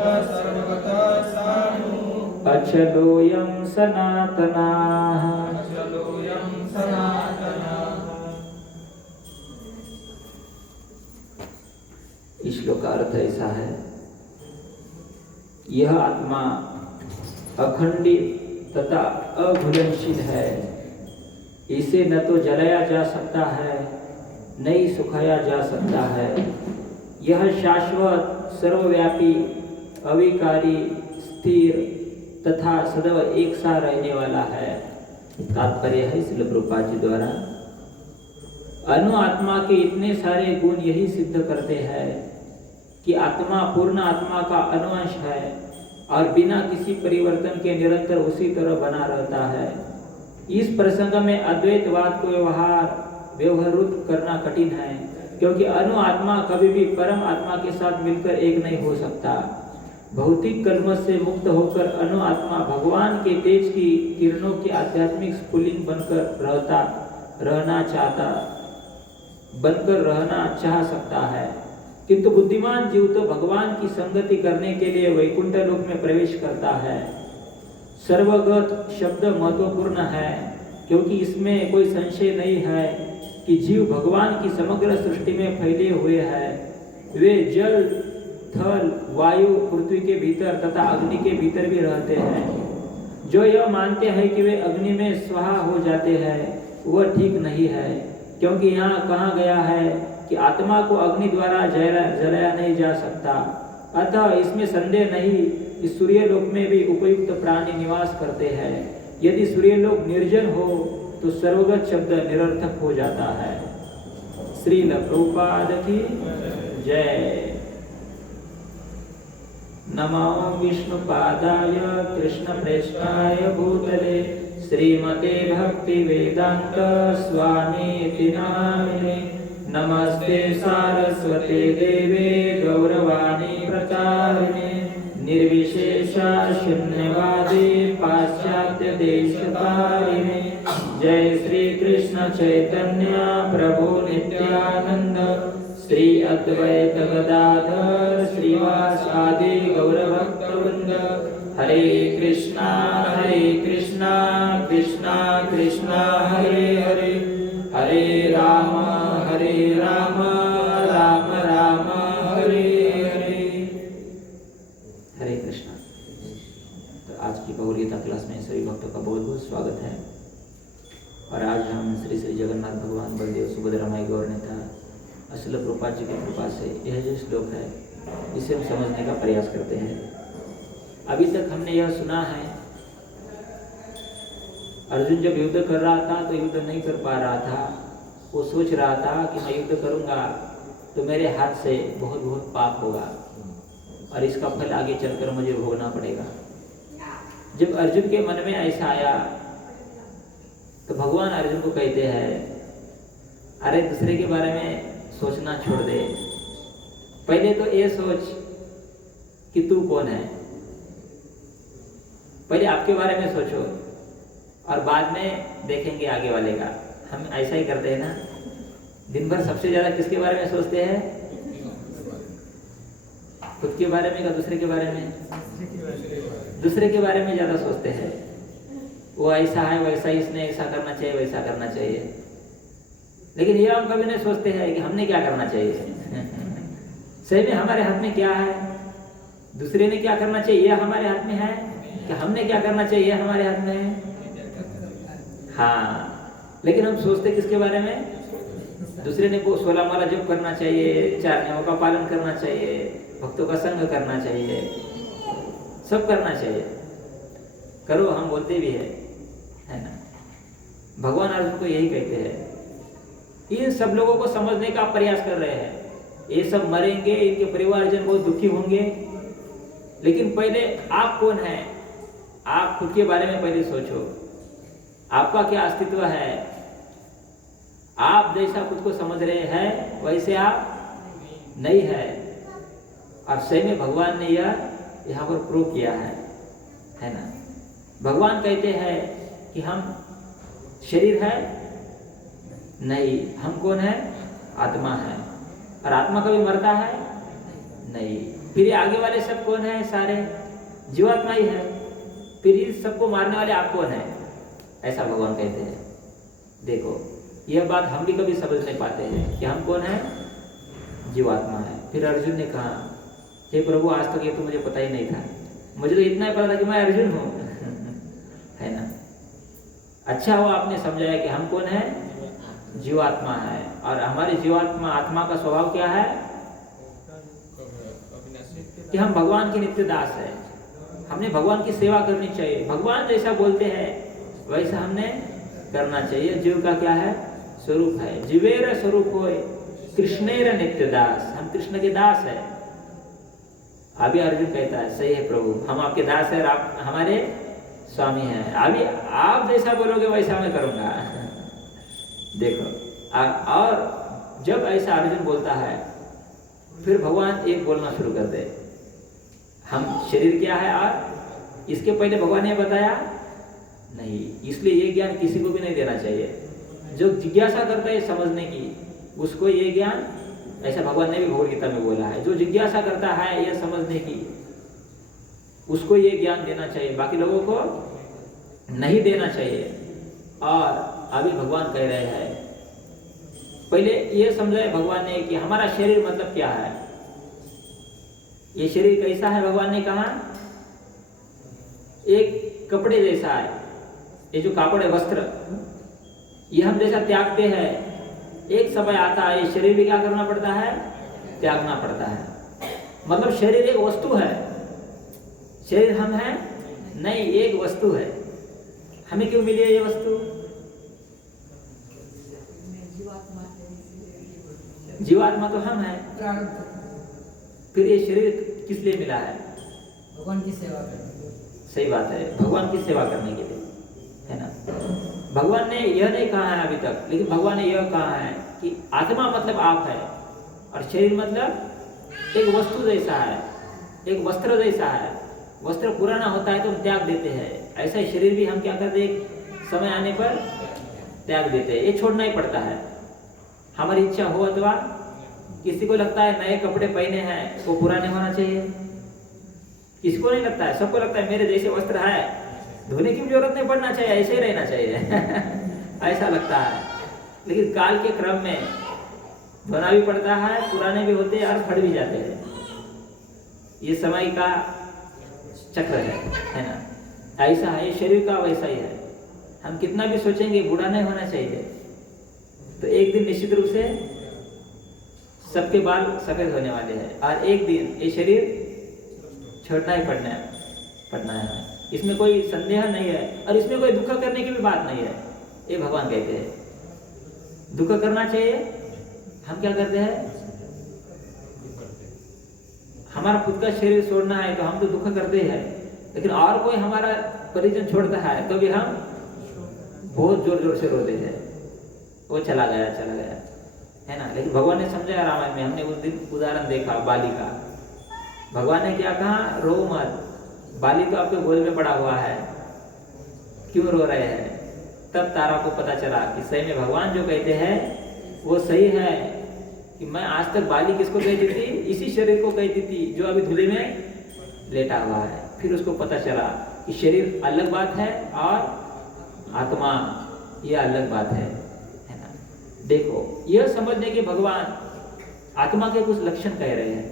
सर्वतः सानु अचलोऽयं सनातनः। अचलोऽयं सनातनः। इस श्लोक का अर्थ ऐसा है, यह आत्मा अखंडित तथा अघुलनशील है। इसे न तो जलाया जा सकता है, न ही सुखाया जा सकता है। यह शाश्वत, सर्वव्यापी, अविकारी, स्थिर तथा सदैव एक सा रहने वाला है। तात्पर्य है श्रील प्रभुपाद जी द्वारा, अनु आत्मा के इतने सारे गुण यही सिद्ध करते हैं कि आत्मा पूर्ण आत्मा का अनुअंश है और बिना किसी परिवर्तन के निरंतर उसी तरह बना रहता है। इस प्रसंग में अद्वैतवाद को व्यवहारूत करना कठिन है, क्योंकि अनु आत्मा कभी भी परम आत्मा के साथ मिलकर एक नहीं हो सकता। भौतिक कल्मश से मुक्त होकर अनु आत्मा भगवान के तेज की किरणों की आध्यात्मिक स्फुलिंग बनकर रहना चाह सकता है, किंतु बुद्धिमान जीव तो भगवान की संगति करने के लिए वैकुंठ लोक में प्रवेश करता है। सर्वगत शब्द महत्वपूर्ण है, क्योंकि इसमें कोई संशय नहीं है कि जीव भगवान की समग्र सृष्टि में फैले हुए हैं। वे जल, थल, वायु, पृथ्वी के भीतर तथा अग्नि के भीतर भी रहते हैं। जो यह मानते हैं कि वे अग्नि में स्वाहा हो जाते हैं, वह ठीक नहीं है, क्योंकि यहाँ कहा गया है कि आत्मा को अग्नि द्वारा जलाया नहीं जा सकता। अतः इसमें संदेह नहीं कि सूर्यलोक में भी उपयुक्त प्राणी निवास करते हैं। यदि सूर्यलोक निर्जन हो तो सर्वगत शब्द निरर्थक हो जाता है। श्रील प्रभुपाद की जय। नमो विष्णुपादाय कृष्णप्रेष्ठाय भूतले श्रीमते भक्ति वेदांत स्वामीति नामिने। नमस्ते सारस्वते देवे गौरवाणी प्रचारिणे निर्विशेषा शून्यवादी पाश्चात्य देशतारिणे। जय श्री कृष्ण चैतन्य प्रभु नित्यानंद श्री अद्वैत गदाधर श्रीवासादि गौरभक्तवृंद। हरे कृष्णा कृष्णा कृष्णा हरे हरे, हरे राम राम राम हरे हरे। हरे कृष्णा। तो आज की भगवद्गीता क्लास में सभी भक्तों का बहुत बहुत स्वागत है। और आज हम श्री श्री जगन्नाथ भगवान, बलदेव, सुभद्रा माई, गौर नेता श्रील प्रभुपाद जी की कृपा से यह जो श्लोक है इसे हम समझने का प्रयास करते हैं। अभी तक हमने यह सुना है, अर्जुन जब युद्ध कर रहा था तो युद्ध नहीं कर पा रहा था। वो सोच रहा था कि मैं युद्ध करूंगा तो मेरे हाथ से बहुत बहुत पाप होगा और इसका फल आगे चलकर मुझे भोगना पड़ेगा। जब अर्जुन के मन में ऐसा आया तो भगवान अर्जुन को कहते हैं, अरे दूसरे के बारे में सोचना छोड़ दे, पहले तो ये सोच कि तू कौन है। पहले आपके बारे में सोचो और बाद में देखेंगे आगे वाले का। हम ऐसा ही करते हैं ना, दिन भर सबसे ज्यादा किसके बारे में सोचते हैं? खुद के बारे में या दूसरे के बारे में? दूसरे के बारे में ज्यादा सोचते हैं। वो ऐसा है, वैसा ही, इसने ऐसा करना चाहिए, वैसा करना चाहिए। लेकिन ये हम कभी नहीं सोचते हैं कि हमने क्या करना चाहिए। सही में हमारे हाथ में क्या है? दूसरे ने क्या करना चाहिए यह हमारे हाथ में है, कि हमने क्या करना चाहिए हमारे हाथ में है? हाँ, लेकिन हम सोचते किसके बारे में? दूसरे ने को 16 माला जप करना चाहिए, 4 नियमों का पालन करना चाहिए, भक्तों का संग करना चाहिए, सब करना चाहिए। करो, हम बोलते भी है ना। भगवान अर्जुन को यही कहते हैं। इन सब लोगों को समझने का प्रयास कर रहे हैं। ये सब मरेंगे, इनके परिवारजन बहुत दुखी होंगे, लेकिन पहले आप कौन है? आप खुद के बारे में पहले सोचो, आपका क्या अस्तित्व है? आप जैसा खुद को समझ रहे हैं वैसे आप नहीं है। और सही में भगवान ने यह यहाँ पर प्रूव किया है ना। भगवान कहते हैं कि हम शरीर है नहीं, हम कौन है? आत्मा है। और आत्मा कभी मरता है नहीं, फिर ये आगे वाले सब कौन है? सारे जीवात्मा ही है। फिर इस सबको मारने वाले आप कौन है? ऐसा भगवान कहते हैं। देखो यह बात हम भी कभी समझ नहीं पाते हैं कि हम कौन है? जीवात्मा है। फिर अर्जुन ने कहा, हे प्रभु, आज तक ये तो मुझे पता ही नहीं था, मुझे तो इतना ही पता था कि मैं अर्जुन हूँ। है ना? अच्छा हुआ आपने समझाया कि हम कौन है? जीवात्मा है। और हमारी जीवात्मा आत्मा का स्वभाव क्या है? कि हम भगवान के नित्य दास है। हमने भगवान की सेवा करनी चाहिए। भगवान जैसा बोलते हैं वैसा हमने करना चाहिए। जीव का क्या है? स्वरूप है। जीवेर स्वरूप होय कृष्णेर नित्य दास। हम कृष्ण के दास है। अभी अर्जुन कहता है, सही है प्रभु, हम आपके दास है और आप हमारे स्वामी हैं। अभी आप जैसा बोलोगे वैसा मैं करूंगा। देखो, और जब ऐसा अर्जुन बोलता है फिर भगवान एक बोलना शुरू कर दे, हम शरीर क्या है? और इसके पहले भगवान ने बताया नहीं। इसलिए ये ज्ञान किसी को भी नहीं देना चाहिए। जो जिज्ञासा करता है समझने की, उसको ये ज्ञान, ऐसा भगवान ने भी भगवद गीता में बोला है, जो जिज्ञासा करता है यह समझने की, उसको ये ज्ञान देना चाहिए, बाकी लोगों को नहीं देना चाहिए। और अभी भगवान कह रहे हैं, पहले ये समझाया भगवान ने कि हमारा शरीर मतलब क्या है। ये शरीर कैसा है? भगवान ने कहा एक कपड़े जैसा है। ये जो कापड़ है, वस्त्र, ये हम जैसा त्यागते हैं, एक समय आता है ये शरीर भी क्या करना पड़ता है? त्यागना पड़ता है। मतलब शरीर एक वस्तु है, शरीर हम हैं नहीं, एक वस्तु है। हमें क्यों मिली है ये वस्तु? जीवात्मा तो हम हैं। फिर ये शरीर किस लिए मिला है? भगवान की सेवा करने। सही बात है, भगवान की सेवा करने के लिए, है ना? भगवान ने यह नहीं कहा है अभी तक, लेकिन भगवान ने यह कहा है कि आत्मा मतलब आप है और शरीर मतलब एक वस्तु जैसा है, एक वस्त्र जैसा है। वस्त्र पुराना होता है तो हम त्याग देते हैं, ऐसा ही शरीर भी हम क्या करते हैं? समय आने पर त्याग देते हैं। ये छोड़ना ही पड़ता है। हमारी इच्छा हो अथवा किसी को लगता है नए कपड़े पहने हैं वो पुराने होना चाहिए, किसी को नहीं लगता है। सबको लगता है मेरे जैसे वस्त्र है, धोने की जरूरत नहीं पड़ना चाहिए, ऐसे ही रहना चाहिए। ऐसा लगता है। लेकिन काल के क्रम में धोना भी पड़ता है, पुराने भी होते हैं और फट भी जाते हैं। ये समय का चक्र है ना? ऐसा है, ये शरीर का वैसा ही है। हम कितना भी सोचेंगे बूढ़ा नहीं होना चाहिए, तो एक दिन निश्चित रूप से सबके बाल सफेद होने वाले हैं और एक दिन ये शरीर छोड़ना ही पड़ना है। इसमें कोई संदेह नहीं है और इसमें कोई दुख करने की भी बात नहीं है। ये भगवान कहते हैं दुख करना चाहिए। हम क्या करते हैं? हमारा खुद का शरीर छोड़ना है तो हम तो दुख करते हैं, लेकिन और कोई हमारा परिजन छोड़ता है तो भी हम बहुत जोर जोर से रोते हैं, वो चला गया है ना? लेकिन भगवान ने समझाया रामायण में, हमने उस दिन उदाहरण देखा बाली का। भगवान ने क्या कहा? रो मत, बाली तो आपके गोद में पड़ा हुआ है, क्यों रो रहे हैं? तब तारा को पता चला कि सही में भगवान जो कहते हैं वो सही है, कि मैं आज तक बाली किसको कहती थी? इसी शरीर को कहती थी जो अभी धूले में लेटा हुआ है। फिर उसको पता चला कि शरीर अलग बात है और आत्मा ये अलग बात है ना? देखो, यह समझने के भगवान आत्मा के कुछ लक्षण कह रहे हैं।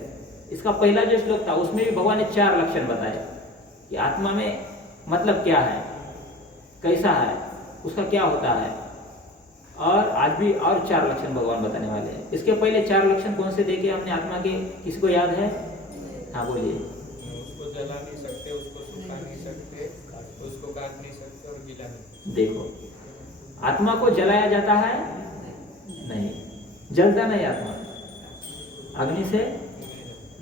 इसका पहला जो श्लोक था उसमें भी भगवान ने 4 लक्षण बताए कि आत्मा में मतलब क्या है, कैसा है, उसका क्या होता है। और आज भी और 4 लक्षण भगवान बताने वाले हैं। इसके पहले 4 लक्षण कौन से देखे हमने आत्मा के? किसी को याद है? हाँ बोलिए। उसको जला नहीं सकते, उसको सुखा नहीं सकते, उसको काट नहीं सकते और गीला नहीं। देखो, आत्मा को जलाया जाता है नहीं, जलता नहीं आत्मा, अग्नि से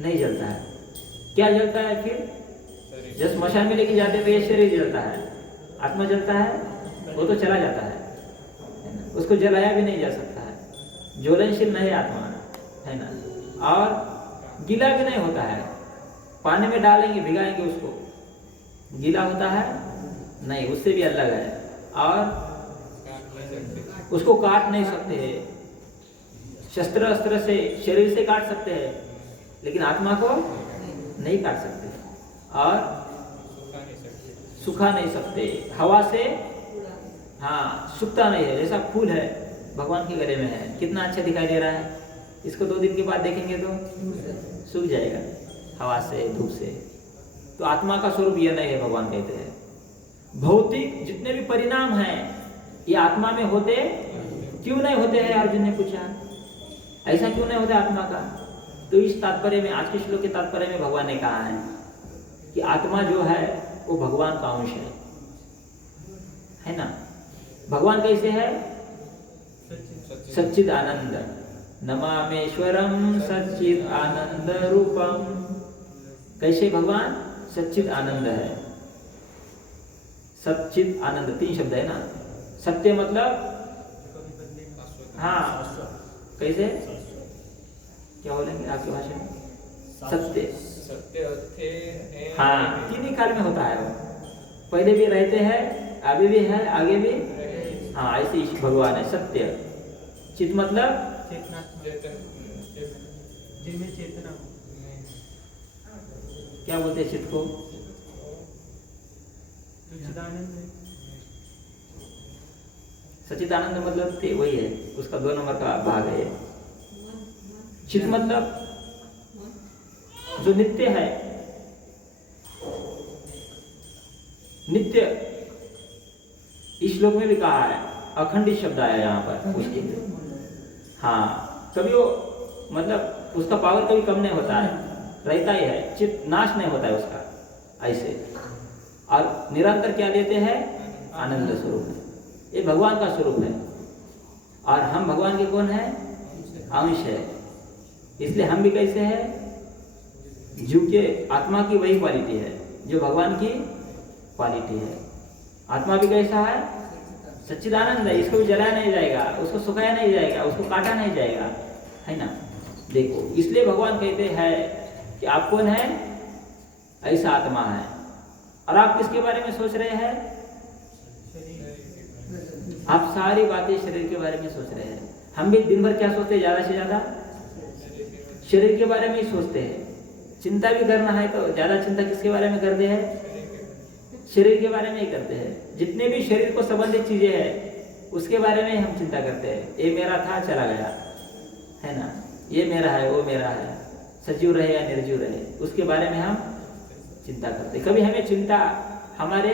नहीं जलता है। क्या जलता है फिर? जब स्मशान में लेके जाते तो ये शरीर जलता है, आत्मा जलता है, वो तो चला जाता है ना? उसको जलाया भी नहीं जा सकता है, ज्वलनशील नहीं आत्मा, है ना? और गीला भी नहीं होता है, पानी में डालेंगे भिगाएंगे उसको, गीला होता है नहीं, उससे भी अलग है। और उसको काट नहीं सकते हैं, शस्त्र अस्त्र से शरीर से काट सकते हैं, लेकिन आत्मा को नहीं काट सकते और सुखा नहीं सकते। सुखा नहीं सकते। हवा से हाँ सूखता नहीं है। जैसा फूल है भगवान के गले में है, कितना अच्छा दिखाई दे रहा है, इसको 2 दिन के बाद देखेंगे तो सूख जाएगा हवा से, धूप से। तो आत्मा का स्वरूप यह नहीं है, भगवान कहते हैं। भौतिक जितने भी परिणाम हैं ये आत्मा में होते क्यों नहीं होते हैं? अर्जुन ने पूछा, ऐसा क्यों नहीं होता आत्मा का? तो इस तात्पर्य में, आज के श्लोक के तात्पर्य में भगवान ने कहा है कि आत्मा जो है वो भगवान का अंश है ना। भगवान कैसे है? सच्चिद आनंद, नमामेश्वरम सच्चिद आनंद रूपम। कैसे भगवान? सच्चिद आनंद है। सच्चिद आनंद 3 शब्द है ना। सत्य मतलब हाँ, कैसे क्या बोलेंगे आपकी भाषा में? सत्य, सत्य हाँ 3 ही काल में होता है वो। पहले भी रहते हैं, अभी भी है, आगे भी। हाँ ऐसे ही भगवान है सत्य। चित मतलब जिनमें चेतना हो। क्या बोलते हैं चित को? सच्चिदानंद है। सच्चिदानंद मतलब ते वही है, उसका 2 नंबर का भाग है। चित मतलब जो नित्य है, नित्य। इस श्लोक में भी कहा है, अखंडित शब्द आया यहाँ पर उसके। हाँ कभी वो मतलब उसका पावर कभी कम नहीं होता है, रहता ही है, चित नाश नहीं होता है उसका ऐसे। और निरंतर क्या देते हैं? आनंद स्वरूप है। ये भगवान का स्वरूप है और हम भगवान के कौन है? अंश है। इसलिए हम भी कैसे हैं? जीव के आत्मा की वही क्वालिटी है जो भगवान की क्वालिटी है। आत्मा भी कैसा है? सच्चिदानंद है। इसको भी जलाया नहीं जाएगा, उसको सुखाया नहीं जाएगा, उसको काटा नहीं जाएगा, है ना। देखो इसलिए भगवान कहते हैं कि आप कौन है? ऐसा आत्मा है। और आप किसके बारे में सोच रहे हैं? आप सारी बातें शरीर के बारे में सोच रहे हैं। हम भी दिन भर क्या सोचते हैं? ज्यादा से ज्यादा शरीर के बारे में ही सोचते हैं। चिंता भी करना है तो ज्यादा चिंता किसके बारे में करते हैं? शरीर के बारे में ही करते हैं। जितने भी शरीर को संबंधित चीजें हैं उसके बारे में हम चिंता करते हैं। ये मेरा था, चला गया, है ना। ये मेरा है, वो मेरा है, सजीव रहे या निर्जीव रहे, उसके बारे में हम चिंता करते। कभी हमें चिंता हमारे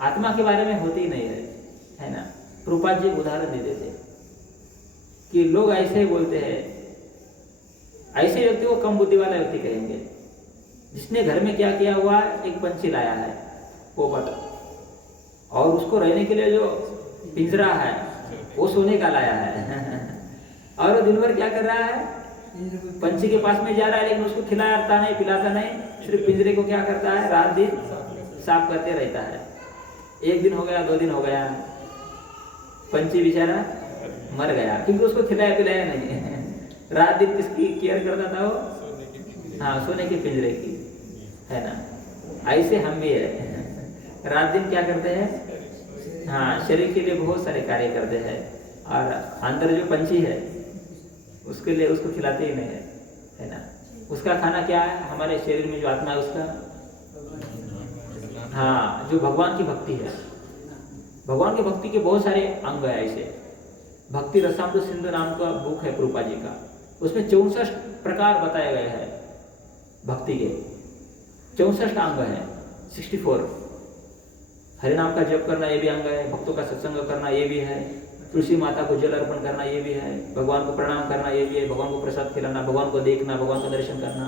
आत्मा के बारे में होती ही नहीं है ना। प्रभुपाद जी उदाहरण दे देते कि लोग ऐसे ही बोलते हैं, ऐसे व्यक्ति को कम बुद्धि वाला व्यक्ति कहेंगे जिसने घर में क्या किया हुआ, एक पंछी लाया है पोपट, और उसको रहने के लिए जो पिंजरा है वो सोने का लाया है और वो दिन भर क्या कर रहा है? पंछी के पास में जा रहा है, लेकिन उसको खिलाता नहीं, पिलाता नहीं, सिर्फ पिंजरे को क्या करता है? रात दिन साफ करते रहता है। 1 दिन हो गया, 2 दिन हो गया, पंछी बेचारा मर गया क्योंकि उसको खिलाया पिलाया नहीं रात दिन किसकी केयर करता था वो? हाँ सोने के पिंजरे की, है ना। ऐसे हम भी है, रात दिन क्या करते हैं? हाँ शरीर के लिए बहुत सारे कार्य करते हैं और अंदर जो पंछी है उसके लिए उसको खिलाते ही नहीं है ना। उसका खाना क्या है? हमारे शरीर में जो आत्मा है उसका, हाँ जो भगवान की भक्ति है। भगवान की भक्ति के बहुत सारे अंग है ऐसे। भक्ति रसामृत सिंधु नाम का बुक है प्रभुपाद जी का, उसमें 64 प्रकार बताए गए हैं भक्ति के। 64 अंग है, 64। हरि नाम का जप करना ये भी अंग है, भक्तों का सत्संग करना ये भी है, तुलसी माता को जल अर्पण करना ये भी है, भगवान को प्रणाम करना ये भी है, भगवान को प्रसाद खिलाना, भगवान को देखना, भगवान का दर्शन करना,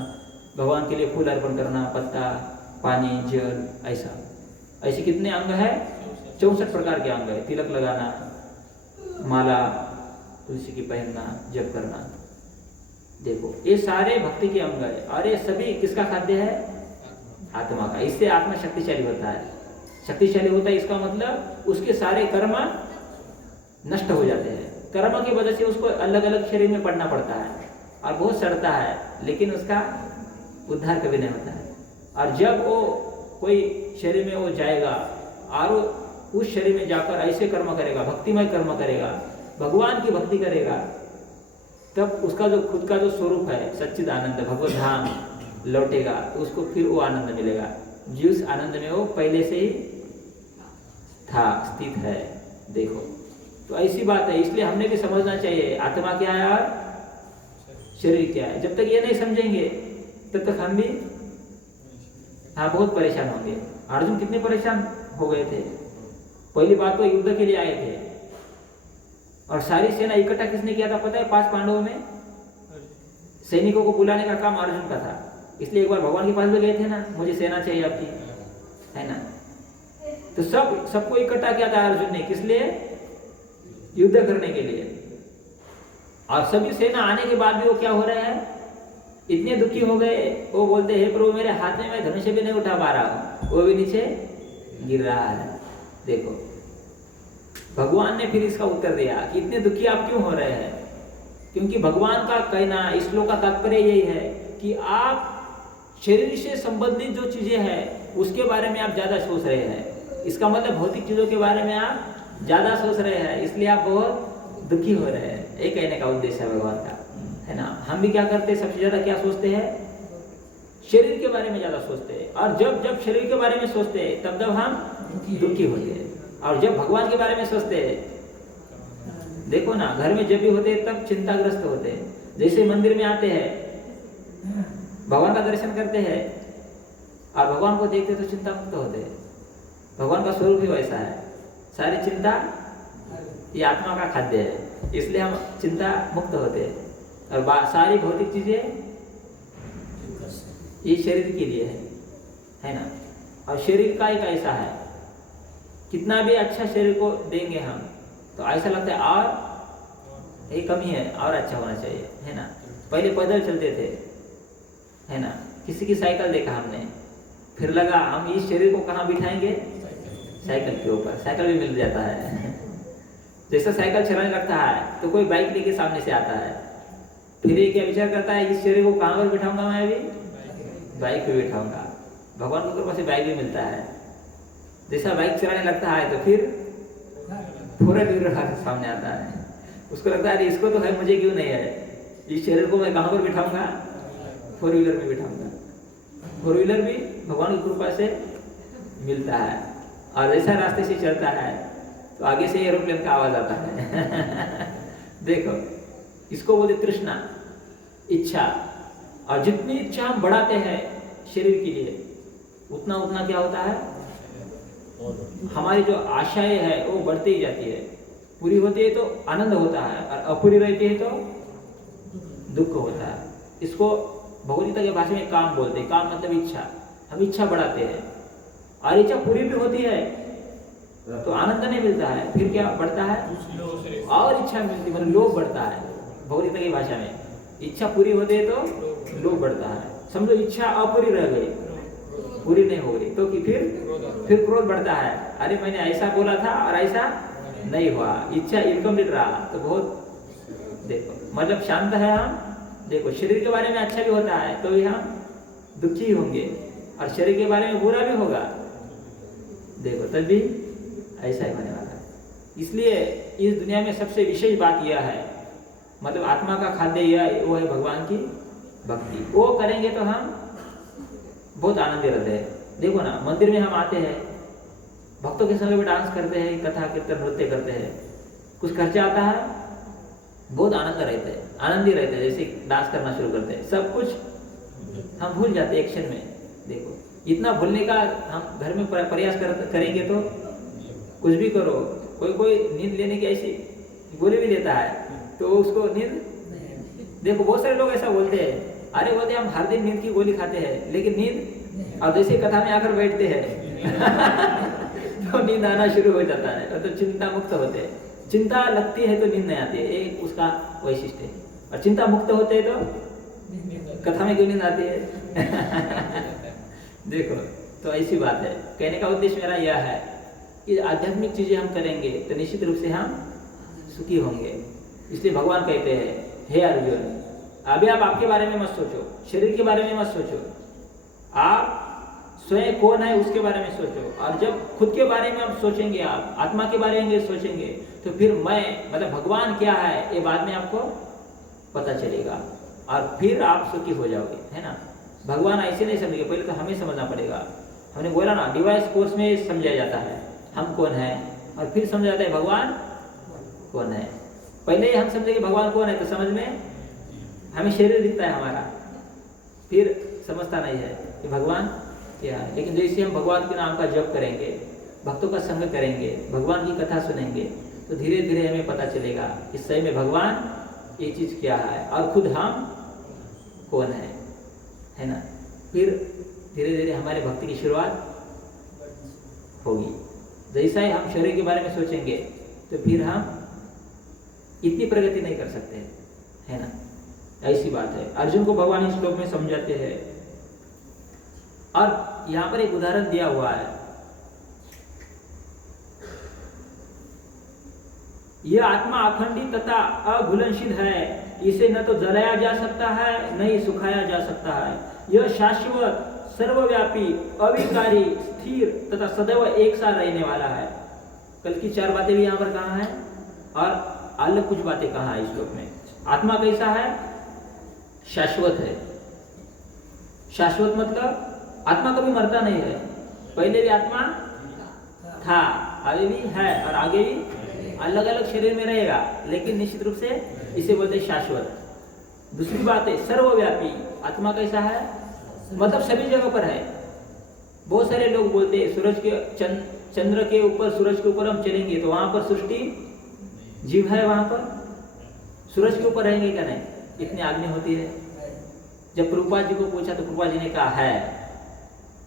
भगवान के लिए फूल अर्पण करना, पत्ता, पानी, जल, ऐसा ऐसे कितने अंग है? 64 प्रकार के अंग है। तिलक लगाना, माला तुलसी की पहनना, जप करना। देखो ये सारे भक्ति के अंग है और ये सभी किसका खाद्य है? आत्मा का। इससे आत्मा शक्तिशाली होता है। शक्तिशाली होता है इसका मतलब उसके सारे कर्म नष्ट हो जाते हैं। कर्म की वजह से उसको अलग अलग शरीर में पड़ना पड़ता है और बहुत सड़ता है, लेकिन उसका उद्धार कभी नहीं होता है। और जब वो कोई शरीर में वो जाएगा और उस शरीर में जाकर ऐसे कर्म करेगा, भक्तिमय कर्म करेगा, भगवान की भक्ति करेगा, तब उसका जो खुद का जो स्वरूप है सच्चिद आनंद, भगवत धाम, लौटेगा तो उसको फिर वो आनंद मिलेगा, जिस आनंद में वो पहले से ही था, स्थित है। देखो, तो ऐसी बात है, इसलिए हमने भी समझना चाहिए आत्मा क्या है और शरीर क्या है। जब तक ये नहीं समझेंगे तब तक हम भी बहुत परेशान होंगे। अर्जुन कितने परेशान हो गए थे। पहली बात तो युद्ध के लिए आए थे और सारी सेना इकट्ठा किसने किया था पता है? 5 पांडवों में सैनिकों को बुलाने का काम अर्जुन का था। इसलिए एक बार भगवान के पास भी गए थे ना, मुझे सेना चाहिए आपकी, है ना। तो सबको इकट्ठा किया था अर्जुन ने, किस लिए? युद्ध करने के लिए। और सभी सेना आने के बाद भी वो क्या हो रहे हैं? इतने दुखी हो गए, वो बोलते हे प्रभु मेरे हाथ में मैं धनुष भी नहीं उठा पा रहा हूं, वो भी नीचे गिर रहा है। देखो, भगवान ने फिर इसका उत्तर दिया कि इतने दुखी आप क्यों हो रहे हैं? क्योंकि भगवान का कहना, इस श्लोक का तात्पर्य यही है कि आप शरीर से संबंधित जो चीजें हैं उसके बारे में आप ज्यादा सोच रहे हैं। इसका मतलब भौतिक चीजों के बारे में आप ज्यादा सोच रहे हैं, इसलिए आप बहुत दुखी हो रहे हैं। ये कहने का उद्देश्य है भगवान का, है ना। हम भी क्या करते हैं? सबसे ज्यादा क्या सोचते हैं? शरीर के बारे में ज्यादा सोचते हैं। और जब शरीर के बारे में सोचते हैं तब हम दुखी होते हैं। और जब भगवान के बारे में सोचते हैं, देखो ना, घर में जब भी होते हैं तब चिंताग्रस्त होते हैं। जैसे मंदिर में आते हैं, भगवान का दर्शन करते हैं और भगवान को देखते तो चिंता मुक्त होते हैं। भगवान का स्वरूप ही वैसा है, सारी चिंता ये आत्मा का खाद्य है, इसलिए हम चिंता मुक्त होते हैं। और सारी भौतिक चीजें ये शरीर के लिए है ना। और शरीर का एक ऐसा है, कितना भी अच्छा शरीर को देंगे हम तो ऐसा लगता है और एक कमी है, और अच्छा होना चाहिए, है ना। पहले पैदल चलते थे, है ना, किसी की साइकिल देखा हमने, फिर लगा हम इस शरीर को कहाँ बिठाएंगे? साइकिल के ऊपर। साइकिल भी मिल जाता है। जैसा साइकिल चलाने लगता है तो कोई बाइक लेके सामने से आता है, फिर ये क्या विचार करता है, इस शरीर को कहाँ पर बिठाऊंगा? मैं अभी बाइक पे बिठाऊंगा। भगवान की कृपा से बाइक भी मिलता है। जैसा बाइक चलाने लगता है तो फिर 4 व्हीलर सामने आता है, उसको लगता है इसको तो है, मुझे क्यों नहीं है? इस शरीर को मैं कहाँ पर बिठाऊंगा? 4 व्हीलर में बिठाऊंगा। 4 व्हीलर भी भगवान की कृपा से मिलता है। और ऐसा रास्ते से चलता है तो आगे से एरोप्लेन का आवाज आता है। देखो, इसको बोलते तृष्णा, इच्छा। और जितनी इच्छा हम बढ़ाते हैं शरीर के लिए, उतना उतना क्या होता है? हमारी जो आशाएं है वो बढ़ती ही जाती है। पूरी होती है तो आनंद होता है, और अपूरी रहती है तो दुख होता है। इसको भगवद्गीता की भाषा में काम बोलते हैं। काम मतलब इच्छा। हम इच्छा बढ़ाते हैं और इच्छा पूरी भी होती है तो आनंद नहीं मिलता है, फिर क्या बढ़ता है? और इच्छा मिलती, मतलब लोभ बढ़ता है। भगवद्गीता की भाषा में इच्छा पूरी होती है तो लोभ बढ़ता है। समझो इच्छा अपूरी रह गई, पूरी नहीं हो गई तो कि फिर क्रोध बढ़ता है। अरे मैंने ऐसा बोला था और ऐसा नहीं हुआ, इच्छा इनकम्प्लीट रहा तो बहुत, देखो मतलब शांत है हम। देखो, शरीर के बारे में अच्छा भी होता है तो भी हम दुखी होंगे, और शरीर के बारे में बुरा भी होगा, देखो तब भी ऐसा ही होने वाला है। इसलिए इस दुनिया में सबसे विशेष बात यह है, मतलब आत्मा का खाद्य यह वो है भगवान की भक्ति। वो करेंगे तो हम बहुत आनंदित रहते हैं। देखो ना, मंदिर में हम आते हैं, भक्तों के संग में डांस करते हैं, कथा कीर्तन नृत्य करते हैं, कुछ खर्चा आता है, बहुत आनंद रहते हैं, आनंदी रहते हैं। जैसे डांस करना शुरू करते हैं, सब कुछ हम भूल जाते हैं एक्शन में। देखो, इतना भूलने का हम घर में प्रयास करेंगे तो कुछ भी करो, कोई नींद लेने की ऐसी गोली भी देता है तो उसको नींद, देखो बहुत सारे लोग ऐसा बोलते हैं, अरे बोलते हम हर दिन नींद की गोली खाते हैं लेकिन नींद, और जैसे कथा में आकर बैठते हैं तो नींद आना शुरू हो जाता है, तो चिंता मुक्त होते हैं। चिंता लगती है तो नींद नहीं आती है, एक उसका वैशिष्ट्य है। और चिंता मुक्त होते हैं तो कथा में क्यों नींद आती है? देखो, तो ऐसी बात है। कहने का उद्देश्य मेरा यह है कि आध्यात्मिक चीजें हम करेंगे तो निश्चित रूप से हम सुखी होंगे। इसलिए भगवान कहते हैं, हे अर्जुन, अभी आप आपके बारे में मत सोचो, शरीर के बारे में मत सोचो, आप स्वयं कौन है उसके बारे में सोचो। और जब खुद के बारे में आप सोचेंगे, आप आत्मा के बारे में सोचेंगे तो फिर मैं मतलब भगवान क्या है ये बाद में आपको पता चलेगा और फिर आप सुखी हो जाओगे, है ना। भगवान ऐसे नहीं समझेंगे, पहले तो हमें समझना पड़ेगा। हमने बोला ना, डिवाइस कोर्स में समझाया जाता है हम कौन है, और फिर समझा जाता है भगवान कौन है। पहले ही हम समझेंगे भगवान कौन है तो समझ में हमें शरीर दिखता है हमारा, फिर समझता नहीं है कि भगवान क्या है। लेकिन जैसे हम भगवान के नाम का जप करेंगे, भक्तों का संग करेंगे, भगवान की कथा सुनेंगे, तो धीरे धीरे हमें पता चलेगा कि सही में भगवान ये चीज़ क्या है और खुद हम कौन है ना। फिर धीरे धीरे हमारे भक्ति की शुरुआत होगी। जैसा ही हम शरीर के बारे में सोचेंगे तो फिर हम इतनी प्रगति नहीं कर सकते, है ना। ऐसी बात है। अर्जुन को भगवान इस श्लोक में समझाते हैं, और यहाँ पर एक उदाहरण दिया हुआ है। यह आत्मा अखंडित तथा अघुलनशील है, इसे न तो जलाया जा सकता है न ही सुखाया जा सकता है। यह शाश्वत, सर्वव्यापी, अविकारी, स्थिर तथा सदैव एक साथ रहने वाला है। कल की 4 बातें भी यहाँ पर कहा है और अलग कुछ बातें कहा है इस श्लोक में। आत्मा कैसा है? शाश्वत है। शाश्वत मतलब आत्मा कभी मरता नहीं है। पहले भी आत्मा था, अभी भी है और आगे भी अलग अलग शरीर में रहेगा, लेकिन निश्चित रूप से इसे बोलते हैं शाश्वत। दूसरी बात है सर्वव्यापी। आत्मा कैसा है? मतलब सभी जगह पर है। बहुत सारे लोग बोलते हैं सूरज के चंद्र के ऊपर, सूरज के ऊपर हम चलेंगे तो वहां पर सृष्टि जीव है, वहां पर सूरज के ऊपर रहेंगे क्या? नहीं, इतनी आग्नि होती है। जब प्रभुपाद जी को पूछा तो प्रभुपाद जी ने कहा है।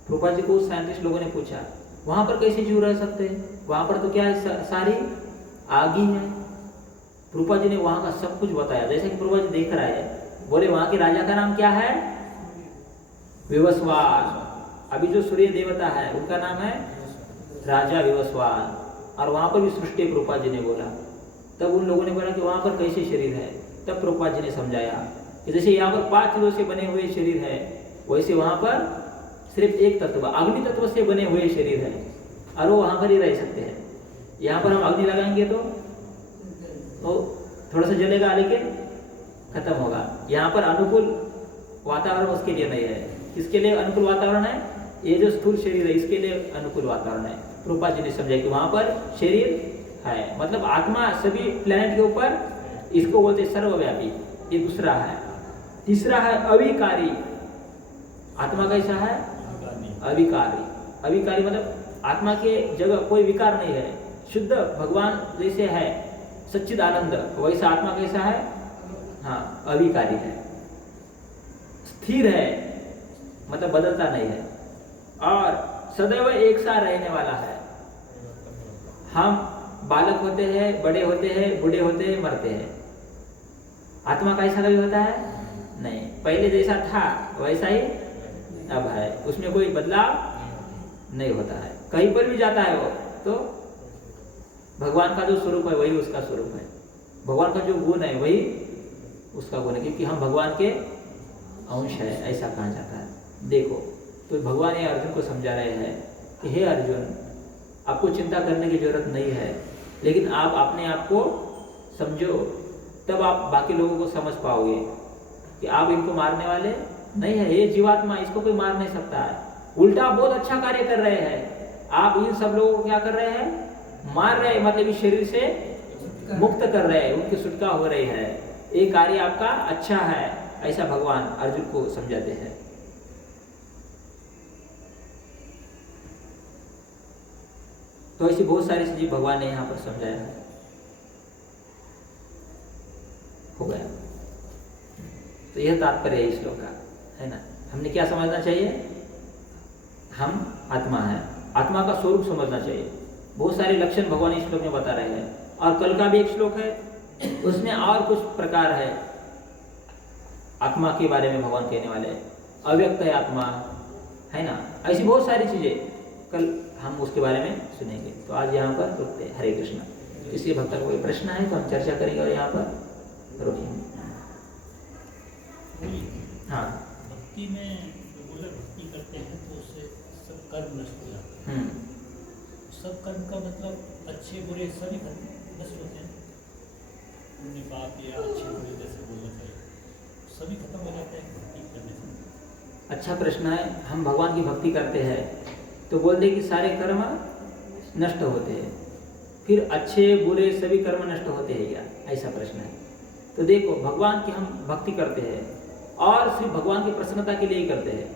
प्रभुपाद जी को साइंटिस्ट लोगों ने पूछा वहां पर कैसे जीव रह सकते हैं, वहां पर तो क्या है, सारी आग ही है। प्रभुपाद जी ने वहां का सब कुछ बताया, जैसे कि प्रभुपाद जी देख रहा है। बोले वहां के राजा का नाम क्या है? विवस्वान। अभी जो सूर्य देवता है उनका नाम है राजा विवस्वान, और वहां पर भी सृष्टि प्रभुपाद जी ने बोला। तब उन लोगों ने बोला कि वहां पर कैसे शरीर है। तब प्रभुपाद जी ने समझाया कि जैसे यहाँ पर 5 चीजों से बने हुए शरीर है, वैसे वहां पर सिर्फ एक तत्व, अग्नि तत्व से बने हुए शरीर है, और वो वहां पर ही रह सकते हैं। यहाँ पर हम अग्नि लगाएंगे तो थोड़ा सा जलेगा, लेकिन खत्म होगा। यहाँ पर अनुकूल वातावरण उसके लिए नहीं है। किसके लिए अनुकूल वातावरण है? ये जो स्थूल शरीर है इसके लिए अनुकूल वातावरण है। प्रभुपाद जी ने समझा कि वहां पर शरीर है, मतलब आत्मा सभी प्लेनेट के ऊपर, इसको बोलते सर्वव्यापी। ये दूसरा है। तीसरा है अविकारी। आत्मा कैसा है? अविकारी। अविकारी मतलब आत्मा के जगह कोई विकार नहीं है। शुद्ध भगवान जैसे है सच्चिद आनंद, वैसा आत्मा कैसा है? हाँ, अविकारी है। स्थिर है मतलब बदलता नहीं है, और सदैव एक साथ रहने वाला है। हम बालक होते हैं, बड़े होते हैं, बूढ़े होते हैं, मरते हैं। आत्मा कैसा कभी होता है? नहीं, पहले जैसा था वैसा ही अब है, उसमें कोई बदलाव नहीं होता है। कहीं पर भी जाता है वो तो भगवान का जो स्वरूप है वही उसका स्वरूप है, भगवान का जो गुण है वही उसका गुण है, क्योंकि हम भगवान के अंश है, ऐसा कहा जाता है। देखो तो भगवान ये अर्जुन को समझा रहे हैं कि हे अर्जुन, आपको चिंता करने की जरूरत नहीं है, लेकिन आप अपने आप को समझो, तब आप बाकी लोगों को समझ पाओगे कि आप इनको मारने वाले नहीं है। ये जीवात्मा, इसको कोई मार नहीं सकता है। उल्टा बहुत अच्छा कार्य कर रहे हैं। आप इन सब लोगों को क्या कर रहे हैं? मार रहे हैं, मतलब इस शरीर से मुक्त कर रहे हैं, उनकी छुटका हो रही है। ये कार्य आपका अच्छा है, ऐसा भगवान अर्जुन को समझाते हैं। तो ऐसी बहुत सारी चीजें भगवान ने यहाँ पर समझाया है। हो गया। तो यह तात्पर्य है इस श्लोक का, है ना। हमने क्या समझना चाहिए? हम आत्मा है, आत्मा का स्वरूप समझना चाहिए। बहुत सारे लक्षण भगवान इस श्लोक में बता रहे हैं, और कल का भी एक श्लोक है उसमें और कुछ प्रकार है आत्मा के बारे में भगवान कहने वाले। अव्यक्त है आत्मा, है ना। ऐसी बहुत सारी चीजें कल हम उसके बारे में सुनेंगे। तो आज यहाँ पर रुकते हैं। हरे कृष्णा। इसलिए भक्तों को कोई प्रश्न है तो हम चर्चा करेंगे, और यहाँ पर रुकेंगे। हाँ, भक्ति में रेगुलर भक्ति करते हैं तो उससे सब कर्म नष्ट हो जाते हैं। सब कर्म का मतलब अच्छे बुरे सभी कर्म नष्ट होते हैं। पुण्य पाप या अच्छे बुरे जैसे बोलना चाहिए, सभी खत्म हो जाते हैं भक्ति करने से। अच्छा प्रश्न है। हम भगवान की भक्ति करते हैं तो बोलते कि सारे कर्म नष्ट होते हैं, फिर अच्छे बुरे सभी कर्म नष्ट होते हैं क्या, ऐसा प्रश्न है। तो देखो, भगवान की हम भक्ति करते हैं और सिर्फ भगवान की प्रसन्नता के लिए ही करते हैं,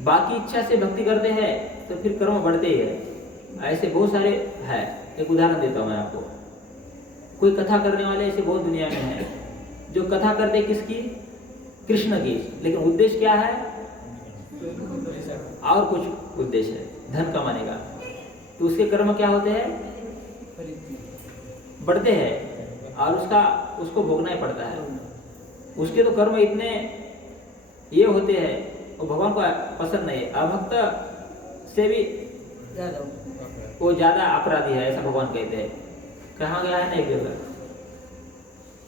बाकी इच्छा से भक्ति करते हैं तो फिर कर्म बढ़ते ही है। ऐसे बहुत सारे हैं। एक उदाहरण देता हूँ मैं आपको। कोई कथा करने वाले ऐसे बहुत दुनिया में हैं जो कथा करते किसकी, कृष्ण की, लेकिन उद्देश्य क्या है, और कुछ उद्देश्य है, धन कमाने का। तो उसके कर्म क्या होते हैं, बढ़ते हैं और उसको भोगना ही पड़ता है। उसके तो कर्म इतने ये होते हैं, वो भगवान को पसंद नहीं है। अभक्त से भी वो ज्यादा अपराधी है, ऐसा भगवान कहते हैं। कहाँ गया है ना एक जगह,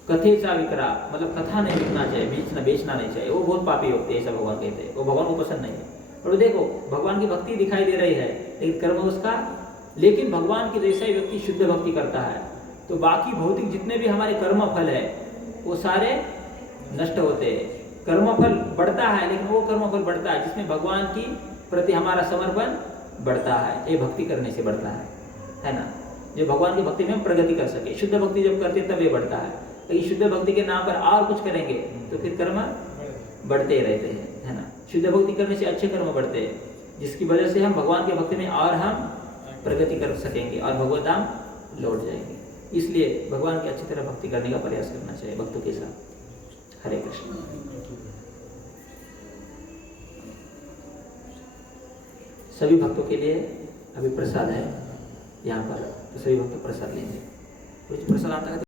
कथे सा विकरा, मतलब कथा नहीं बिकना चाहिए, बेचना नहीं चाहिए, वो बहुत पापी होते हैं, ऐसा भगवान कहते हैं। वो भगवान को पसंद नहीं है। और देखो, भगवान की भक्ति दिखाई दे रही है लेकिन कर्म उसका, लेकिन भगवान के जैसा ही व्यक्ति शुद्ध भक्ति करता है तो बाकी भौतिक जितने भी हमारे कर्म फल है वो सारे नष्ट होते हैं। कर्मफल बढ़ता है लेकिन वो कर्मफल बढ़ता है जिसमें भगवान की प्रति हमारा समर्पण बढ़ता है। ये भक्ति करने से बढ़ता है ना। जो भगवान की भक्ति में हम प्रगति कर सके, शुद्ध भक्ति जब करते तब ये बढ़ता है। लेकिन शुद्ध भक्ति के नाम पर और कुछ करेंगे तो फिर कर्म बढ़ते ही रहते हैं, है ना। शुद्ध भक्ति करने से अच्छे कर्म बढ़ते हैं, जिसकी वजह से हम भगवान की भक्ति में और हम प्रगति कर सकेंगे और भगवत धाम लौट जाएंगे। इसलिए भगवान की अच्छी तरह भक्ति करने का प्रयास करना चाहिए भक्तों के साथ। हरे कृष्ण। सभी भक्तों के लिए अभी प्रसाद है यहाँ पर, तो सभी भक्त प्रसाद लेंगे। कुछ प्रसाद आता है